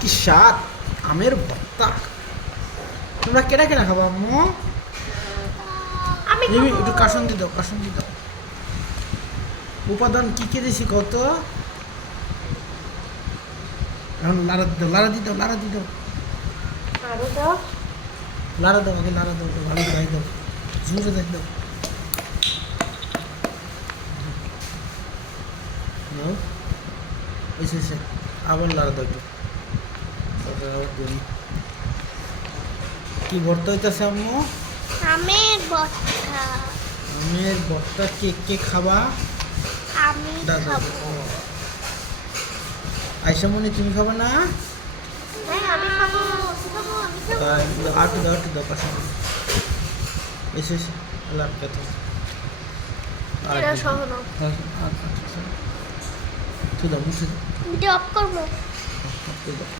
কি স্বাদ আমের ভর্তা। তোমরা কেনা কেনা খাবো আম্মু? আমি রিমি খাবো। একটু কাসন্দি দাও, কাসন্দি দাও। উপাদান কি কি দিছি কত? এখন লাড়া দিতে লাড়া দিতে লাড়া দিতে আরো দাও। লাড়া দাও, আগে লাড়া দাও, ভালো গাই দাও, জোরে দেখ দাও। নাও, এসে আবার লাড়া দাও একটু। তারপরে আবার দিই। কি ভর্তা হইতেছে আম্মু? আমের ভর্তা। আমের ভর্তা কে কে খাবা? আমি দাদা খাবো। আয়সামণি তুমি খাবে না? হ্যাঁ আমি খাবো। আমি খাবো, আমি খাবো। আটু দাও, আটু দাও, পাশে এসে লাটকা তো এটা সহ নাও। তুই দাও, মুছে ভিডিও অফ করবো। দাও।